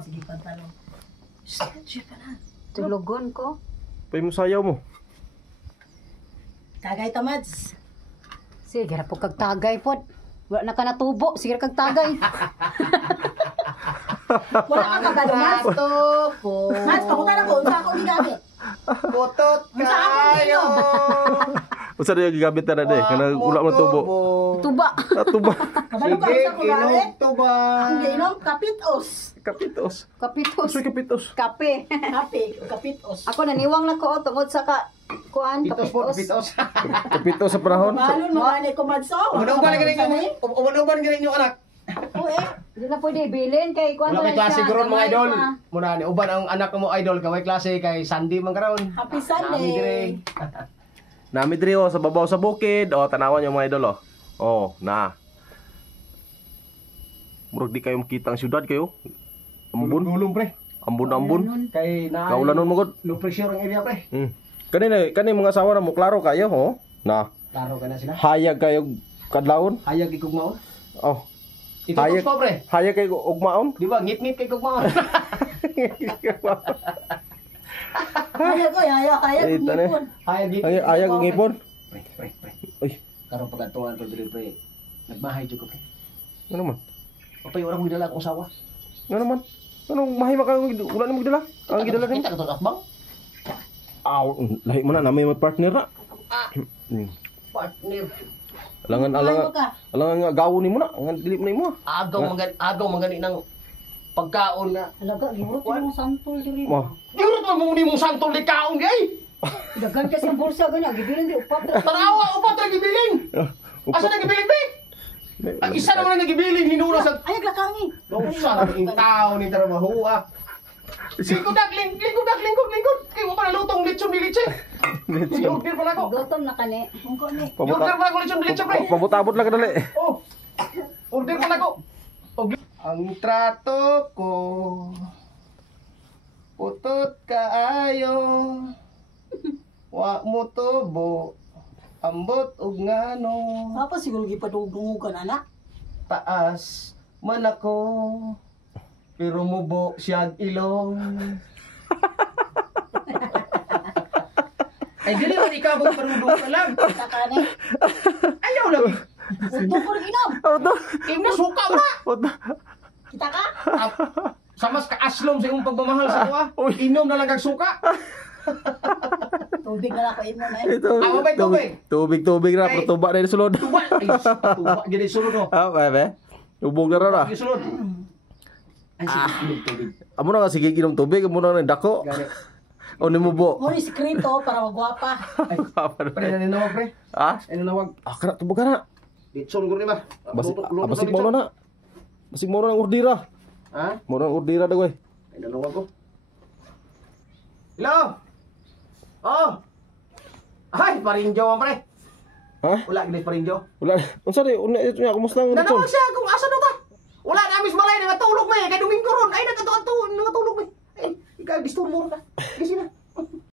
sige pantalon. Sige pa na. Tulugon ko. Pay mo sayaw mo. Tagay tamads. Sige, ra po kag tagay pod. Wala na ka natubo, sige ra kag tagay. Wala ka kagalo, Mads. po. Mads, pakutan ako. Unsa ako gigamit? Putot Unsa ako kayo. Usa na yung gigabit na de, kana wala mo tubo. Tuba. Tuba. Kabalo ka, Sige, unsa ko gamit? inom to ba? Ang giinom, kapitos. Kapitos. Kapitos. Usa kapitos. Kape. Kapitos. Ako naniwang na ko tungod sa kuan Pitos po, kapitos. pitos. Kapitos sa panahon. Balon mo gani ko Mads. Umanuban galing yung anak. Oo eh. Di na pwede bilin kay kuan Wala may klase siya, guro mga gamay idol. pa. Muna ni uban ang anak mo idol kay klase kay Sandy man karon. Happy Nami dire. Sunday. Nami diri oh, sa babaw sa bukid. Oh, tanawan yung mga idol oh. Oh, na. Murag di kayo makita ang syudad kayo. Ambon. Dulong pre. Ambon. Kay na Kaulanon mo gud. low pressure ang area pre. Kani mga asawa na mo klaro kayo ho. Na. Klaro ka na sila. Hayag kayo kadlawon. Hayag igugmaon. Oh. Ito Hayag- ko pre. Hayag kayo ugmaon. Di ba ngit-ngit kay gugmaon. Hayag ko, hayag. Ito na. Ngipon. Hayag Hayag ang ipon. Pre. Uy, Karon pagatuan to dire pre. Nagmahay jud ko pre. ano man? Papay ora ko gidala akong sawa. Ano man? Anong mahima ka wala na magdala? Ang gidala din. Kita ka to akbang. Aw, lahi mo na may partner na. Partner. Hayag ka. Alangan nga gawon nimo na. Ang dili mo na imo. Agaw mangani ng pagkaon na. Alaga giburot mo santol diri. Mo. Diurot mo ni mong santol ni kaon gay. Dagan kasi ang bulsa ganya gibilin di upat. Tanawa upat ra gibiling. Asa na gibiling be? Ang isa naman ang gibiling hinura sa Hayag lakangi. Usa na ang tao ni trabaho ah. Lingkod. Kay mo pa nalutong lechon ni leche. Order pa na ako. Gutom na kani. Ungko ni. Order pa ako lechon ni leche pre. Pabutabot lang kadali. Oh. Order pa na ako. Ang trato ko putot kaayo. Wa mo tubo. Ambot ug ngano. Papa siguro gipadungdugan anak. Taas man ako. Pero mubo siyag ilong. Ay, dili man ikaw kung parudong ka lang. Takani. Ayaw lang. Uto ko rin inom. Oto. Ing na suka mo na. Oto. Kita ka? Sa mas kaaslom sa imong pagmamahal sa kuha. Inom na lang kag suka. Tubig na lang ko imo na eh. Ito. Ako ba'y tubig? Tubig na Ay. tuba na sulod. Tuba. Ay, tuba. Gini sulod no. Ah, bebe. Ubog na ra. Gini sulod. Ay, sige, tubig. Amo na nga sige inom tubig, amo na dako. Gani. O nimubo. Mo ni sekreto para magwapa. Pre, naninawag pre. Ah? Naninawag. Kana tubo kana. Ditson ko rin ba? Basig mo na. Basig mo na ng urdira. Ha? Mo na ng urdira dagoy. Ay, nanawag ko. Hello? Oh! Ay, parinjo man pre. Ha? Wala gini parinjo. Wala. Unsa di? Una ito niya kumusta ang Nanawag siya kung asa na ta. Wala na amis malay, nangatulog mo eh. Kay Domingo ron. Ay, nangatulog mo eh. Ay, ikaw, gusto mo ron ka. Kasi na.